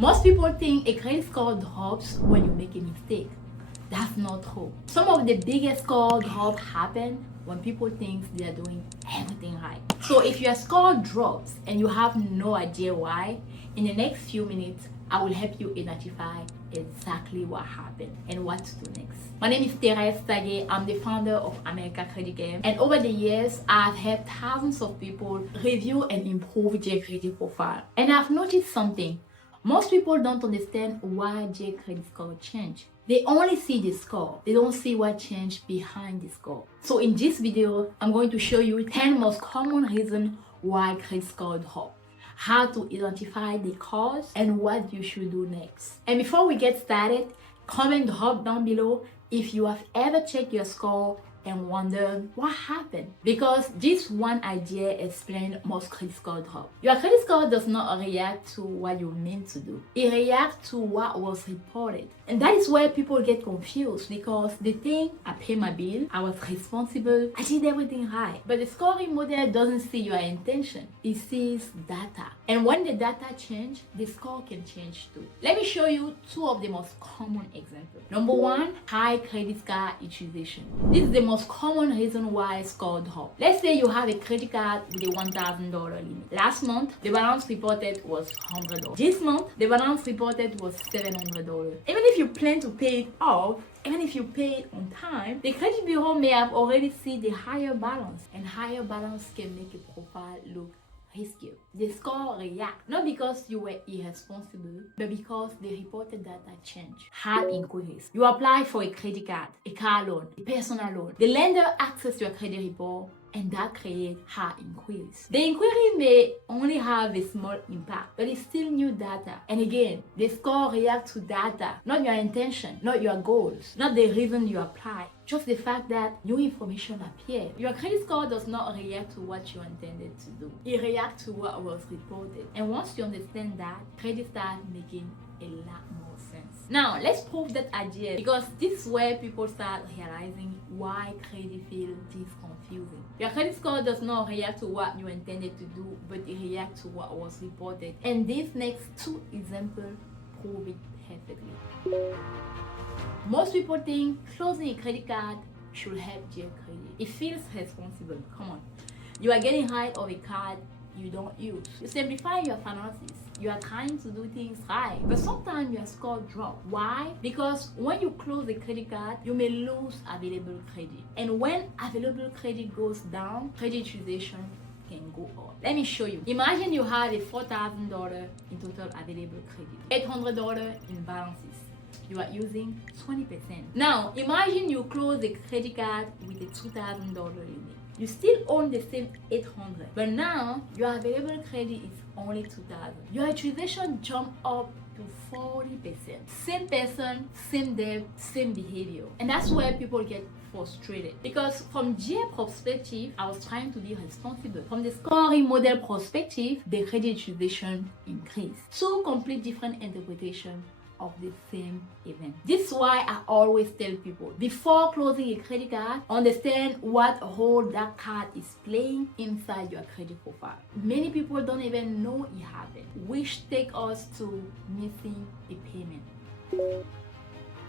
Most people think a credit score drops when you make a mistake. That's not true. Some of the biggest score drops happen when people think they are doing everything right. So if your score drops and you have no idea why, in the next few minutes, I will help you identify exactly what happened and what to do next. My name is Therese Tsague. I'm the founder of America Credit Game, and over the years, I've helped thousands of people review and improve their credit profile. And I've noticed something. Most people don't understand why their credit score changed. They only see the score. They don't see what changed behind the score. So in this video, I'm going to show you 10 most common reasons why credit score drop, how to identify the cause, and what you should do next. And before we get started, comment drop down below if you have ever checked your score and wondered what happened, because this one idea explains most credit score drop. Your credit score does not react to what you meant to do. It reacts to what was reported. And that is where people get confused, because they think, I pay my bill, I was responsible, I did everything right. But the scoring model doesn't see your intention. It sees data. And when the data change, the score can change too. Let me show you two of the most common examples. Number one, high credit card utilization. This is the most common reason why score drop. Let's say you have a credit card with a $1,000 limit. Last month, the balance reported was $100. This month, the balance reported was $700. Even if you plan to pay it off, even if you pay it on time, the credit bureau may have already seen the higher balance, and higher balance can make a profile look riskier. The score reacts not because you were irresponsible, but because the reported data changed. High inquiries. You apply for a credit card, a car loan, a personal loan. The lender accesses your credit report, and that creates high inquiries. The inquiry may only have a small impact, but it's still new data. And again, the score reacts to data, not your intention, not your goals, not the reason you apply. Just the fact that new information appeared. Your credit score does not react to what you intended to do. It reacts to what was reported. And once you understand that, credit starts making a lot more sense. Now, let's prove that idea, because this is where people start realizing why credit feels this confusing. Your credit score does not react to what you intended to do, but it reacts to what was reported. And these next two examples prove it perfectly. Most people think closing a credit card should help their credit. It feels responsible. Come on. You are getting rid of a card you don't use. You simplify your finances. You are trying to do things right. But sometimes your score drops. Why? Because when you close a credit card, you may lose available credit. And when available credit goes down, credit utilization can go up. Let me show you. Imagine you have a $4,000 in total available credit, $800 in balances. You are using 20%. Now, imagine you close a credit card with a $2,000 limit. You still own the same $800, but now your available credit is only $2,000. Your utilization jumped up to 40%. Same person, same debt, same behavior. And that's where people get frustrated, because from their perspective, I was trying to be responsible. From the scoring model perspective, the credit utilization increased. Two complete different interpretations of the same event. This is why I always tell people, before closing a credit card, understand what role that card is playing inside your credit profile. Many people don't even know it happened, which take us to missing a payment.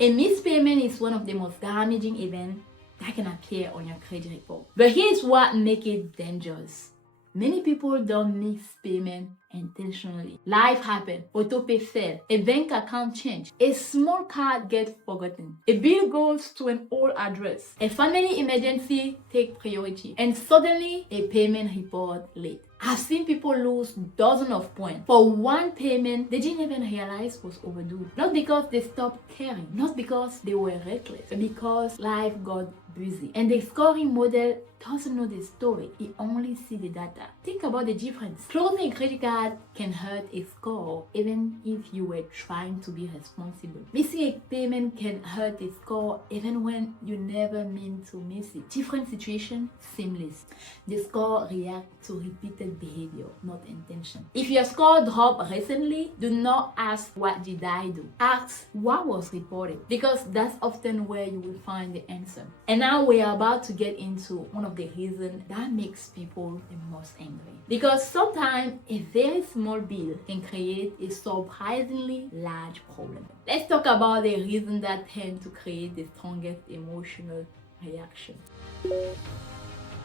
A missed payment is one of the most damaging events that can appear on your credit report. But here's what makes it dangerous. Many people don't miss payment intentionally. Life happens, autopay fail, a bank account change, a small card gets forgotten, a bill goes to an old address, a family emergency takes priority, and suddenly a payment report late. I've seen people lose dozens of points for one payment they didn't even realize was overdue. Not because they stopped caring, not because they were reckless, but because life got busy. And the scoring model doesn't know the story, it only sees the data. Think about the difference. Closing a credit card can hurt a score even if you were trying to be responsible. Missing a payment can hurt a score even when you never meant to miss it. Different situation, seamless. The score reacts to repeated behavior, not intention. If your score dropped recently, do not ask what did I do. Ask what was reported, because that's often where you will find the answer. And now we are about to get into one of the reasons that makes people the most angry. Because sometimes a very small bill can create a surprisingly large problem. Let's talk about the reasons that tend to create the strongest emotional reaction.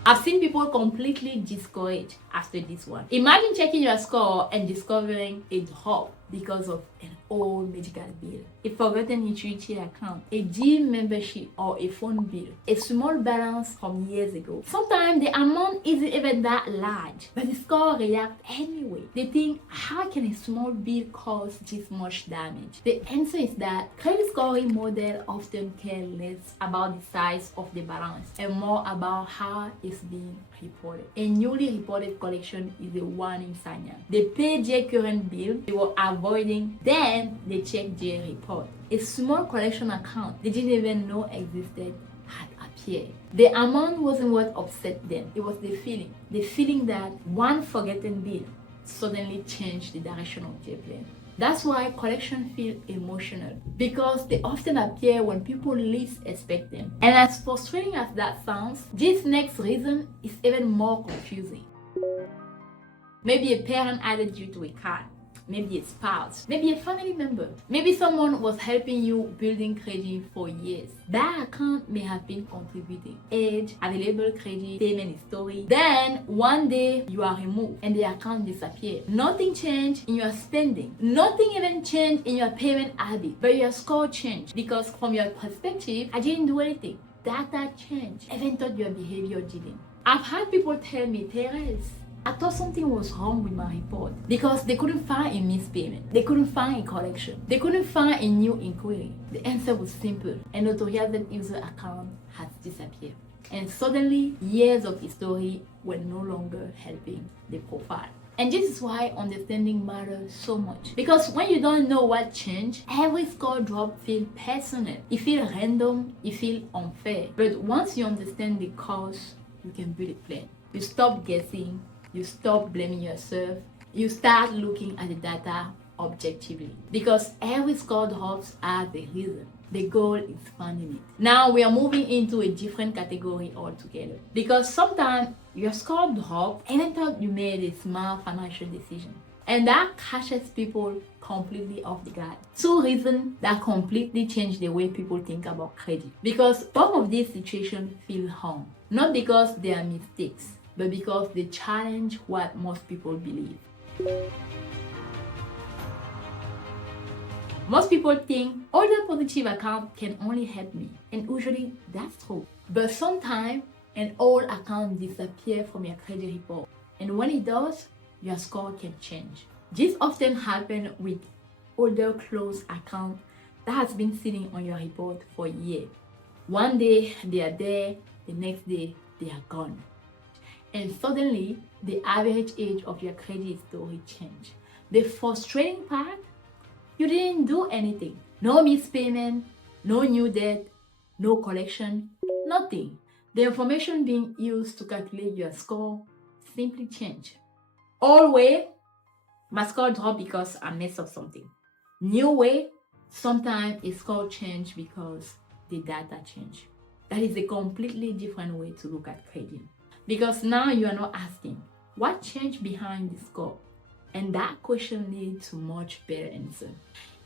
I've seen people completely discouraged after this one. Imagine checking your score and discovering a drop because of an old medical bill, a forgotten utility account, a gym membership, or a phone bill, a small balance from years ago. Sometimes the amount isn't even that large, but the score reacts anyway. They think, how can a small bill cause this much damage? The answer is that credit scoring models often care less about the size of the balance and more about how it's being reported. A newly reported collection is a warning signal. They pay their current bill they were avoiding, then they check their report. A small collection account they didn't even know existed had appeared. The amount wasn't what upset them, it was the feeling that one forgotten bill suddenly changed the direction of their plan. That's why collections feel emotional, because they often appear when people least expect them. And as frustrating as that sounds, this next reason is even more confusing. Maybe a parent added you to a card, maybe a spouse, maybe a family member, maybe someone was helping you building credit for years. That account may have been contributing age, available credit, payment history. Then one day you are removed and the account disappeared. Nothing changed in your spending, nothing even changed in your payment habit, but your score changed because from your perspective, I didn't do anything. Data changed, even though your behavior didn't. I've had people tell me, Therese, I thought something was wrong with my report because they couldn't find a missed payment, they couldn't find a collection, they couldn't find a new inquiry. The answer was simple: a notarized user account has disappeared. And suddenly, years of history were no longer helping the profile. And this is why understanding matters so much. Because when you don't know what changed, every score drop feels personal. It feels random, it feels unfair. But once you understand the cause, you can build a plan. You stop guessing, you stop blaming yourself, you start looking at the data objectively. Because every score drops has a reason. The goal is finding it. Now we are moving into a different category altogether. Because sometimes your score drops even though you made a smart financial decision. And that catches people completely off the guard. Two reasons that completely change the way people think about credit. Because both of these situations feel harm. Not because they are mistakes, but because they challenge what most people believe. Most people think older positive account can only help me, and usually that's true. But sometimes an old account disappears from your credit report, and when it does, your score can change. This often happens with older closed account that has been sitting on your report for years. One day they are there, the next day they are gone. And suddenly, the average age of your credit story changed. The frustrating part, you didn't do anything. No missed payment, no new debt, no collection, nothing. The information being used to calculate your score simply changed. Old way, my score dropped because I messed up something. New way, sometimes a score changed because the data changed. That is a completely different way to look at credit. Because now you are not asking, what changed behind the score? And that question leads to much better answer.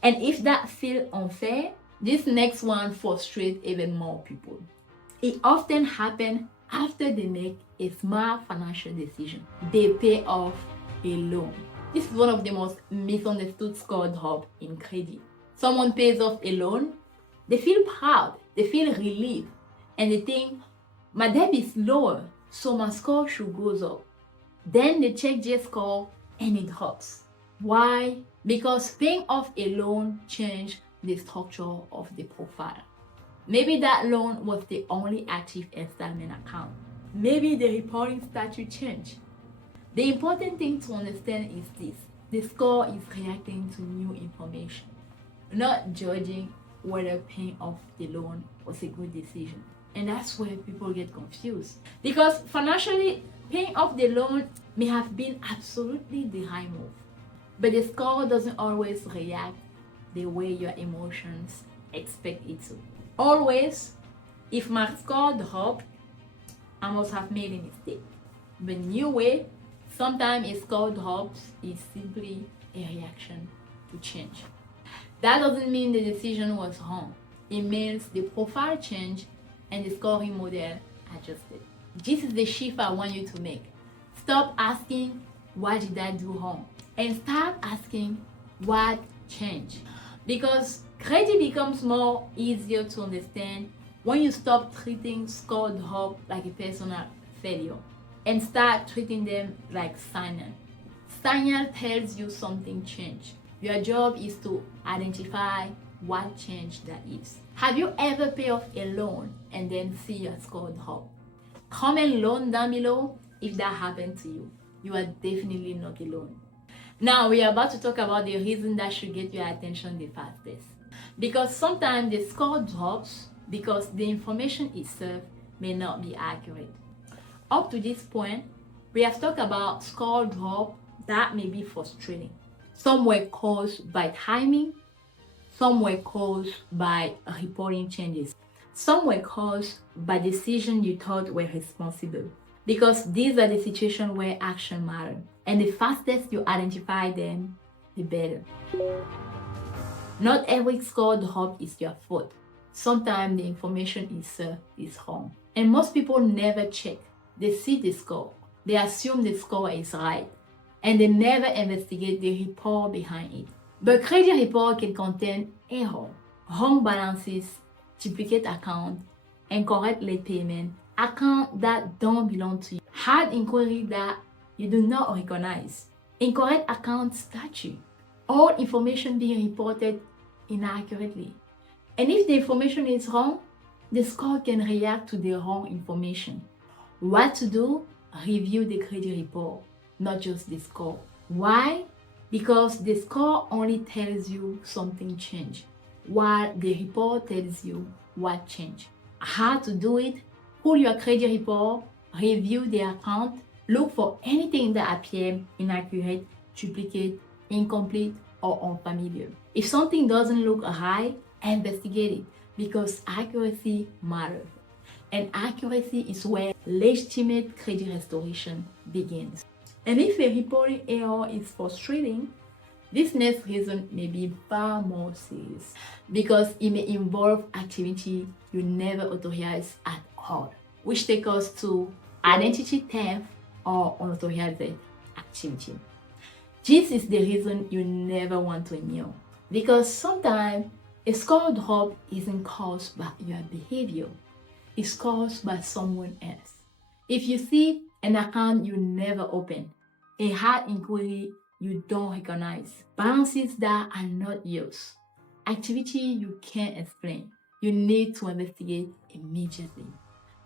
And if that feels unfair, this next one frustrates even more people. It often happens after they make a smart financial decision. They pay off a loan. This is one of the most misunderstood score drops in credit. Someone pays off a loan, they feel proud, they feel relieved, and they think, my debt is lower, so my score should go up. Then they check their score and it drops. Why? Because paying off a loan changed the structure of the profile. Maybe that loan was the only active installment account. Maybe the reporting statute changed. The important thing to understand is this: the score is reacting to new information, not judging whether paying off the loan was a good decision. And that's where people get confused. Because financially, paying off the loan may have been absolutely the right move, but the score doesn't always react the way your emotions expect it to. Always, if my score dropped, I must have made a mistake. But new way, sometimes a score drops is simply a reaction to change. That doesn't mean the decision was wrong. It means the profile changed and the scoring model adjusted. This is the shift I want you to make. Stop asking, what did I do wrong? And start asking, what changed? Because credit becomes more easier to understand when you stop treating score drop like a personal failure and start treating them like signal. Signal tells you something changed. Your job is to identify what change that is. Have you ever paid off a loan and then see your score drop? Comment loan down below if that happened to you. You are definitely not alone. Now we are about to talk about the reason that should get your attention the fastest. Because sometimes the score drops because the information itself may not be accurate. Up to this point, we have talked about score drop that may be frustrating. Some were caused by timing, some were caused by reporting changes, some were caused by decisions you thought were responsible. Because these are the situations where action matters, and the fastest you identify them, the better. Not every score drop is your fault. Sometimes the information itself is wrong. And most people never check. They see the score, they assume the score is right, and they never investigate the report behind it. But credit report can contain error, wrong balances, duplicate account, incorrect late payment, account that don't belong to you, hard inquiry that you do not recognize, incorrect account statute, all information being reported inaccurately. And if the information is wrong, the score can react to the wrong information. What to do? Review the credit report, not just the score. Why? Because the score only tells you something changed, while the report tells you what changed. How to do it? Pull your credit report, review the account, look for anything that appears inaccurate, duplicate, incomplete, or unfamiliar. If something doesn't look right, investigate it, because accuracy matters. And accuracy is where legitimate credit restoration begins. And if a reporting error is frustrating, this next reason may be far more serious, because it may involve activity you never authorized at all, which takes us to identity theft or unauthorized activity. This is the reason you never want to ignore, because sometimes a score drop isn't caused by your behavior, it's caused by someone else. If you see an account you never open, a hard inquiry you don't recognize, balances that are not yours, activity you can't explain, you need to investigate immediately.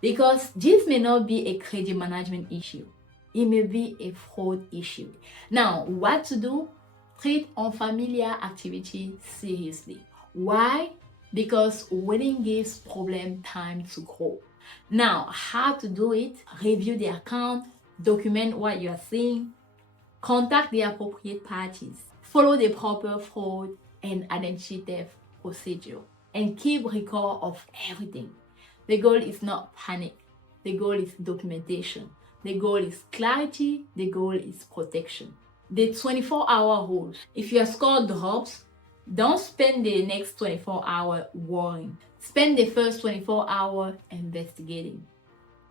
Because this may not be a credit management issue, it may be a fraud issue. Now, what to do? Treat unfamiliar activity seriously. Why? Because waiting gives problem time to grow. Now, how to do it? Review the account, document what you are seeing, contact the appropriate parties, follow the proper fraud and identity theft procedure, and keep record of everything. The goal is not panic. The goal is documentation. The goal is clarity. The goal is protection. The 24-hour rule. If your score drops, don't spend the next 24 hours worrying. Spend the first 24 hours investigating.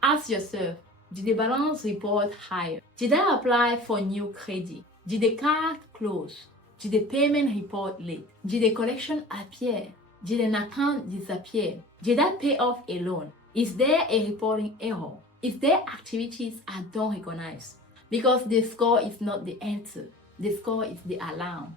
Ask yourself, did the balance report higher? Did I apply for new credit? Did the card close? Did the payment report late? Did the collection appear? Did an account disappear? Did I pay off a loan? Is there a reporting error? Is there activities I don't recognize? Because the score is not the answer. The score is the alarm.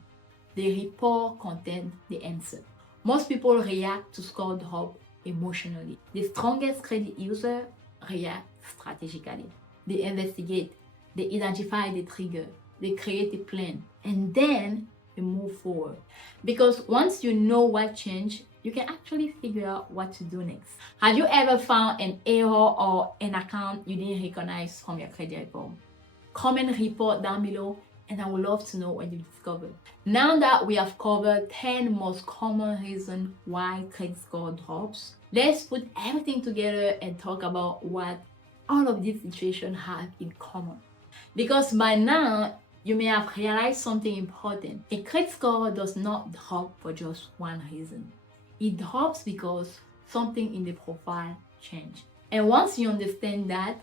The report contains the answer. Most people react to score drop emotionally. The strongest credit users react strategically. They investigate, they identify the trigger, they create a plan, and then they move forward. Because once you know what changed, you can actually figure out what to do next. Have you ever found an error or an account you didn't recognize from your credit report? Comment report down below, and I would love to know what you discovered. Now that we have covered 10 most common reasons why credit score drops, let's put everything together and talk about what all of these situations have in common. Because by now, you may have realized something important. A credit score does not drop for just one reason. It drops because something in the profile changed. And once you understand that,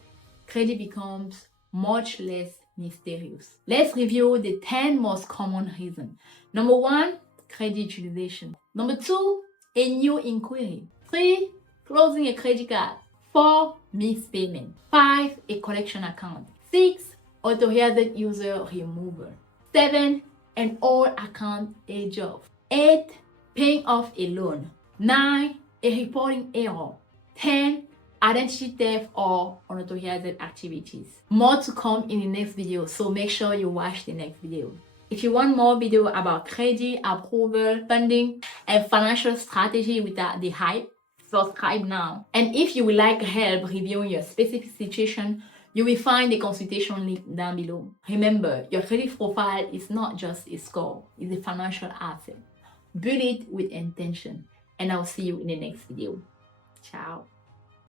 credit becomes much less mysterious. Let's review the 10 most common reasons. Number 1, credit utilization. Number 2, a new inquiry. 3, closing a credit card. 4, missed payment. 5, a collection account. 6, authorized user removal. 7, an old account age off. 8, paying off a loan. 9, a reporting error. 10, identity theft or unauthorized activities. More to come in the next video, so make sure you watch the next video. If you want more video about credit, approval, funding, and financial strategy without the hype, subscribe now. And if you would like help reviewing your specific situation, you will find the consultation link down below. Remember, your credit profile is not just a score, it's a financial asset. Build it with intention, and I'll see you in the next video. Ciao.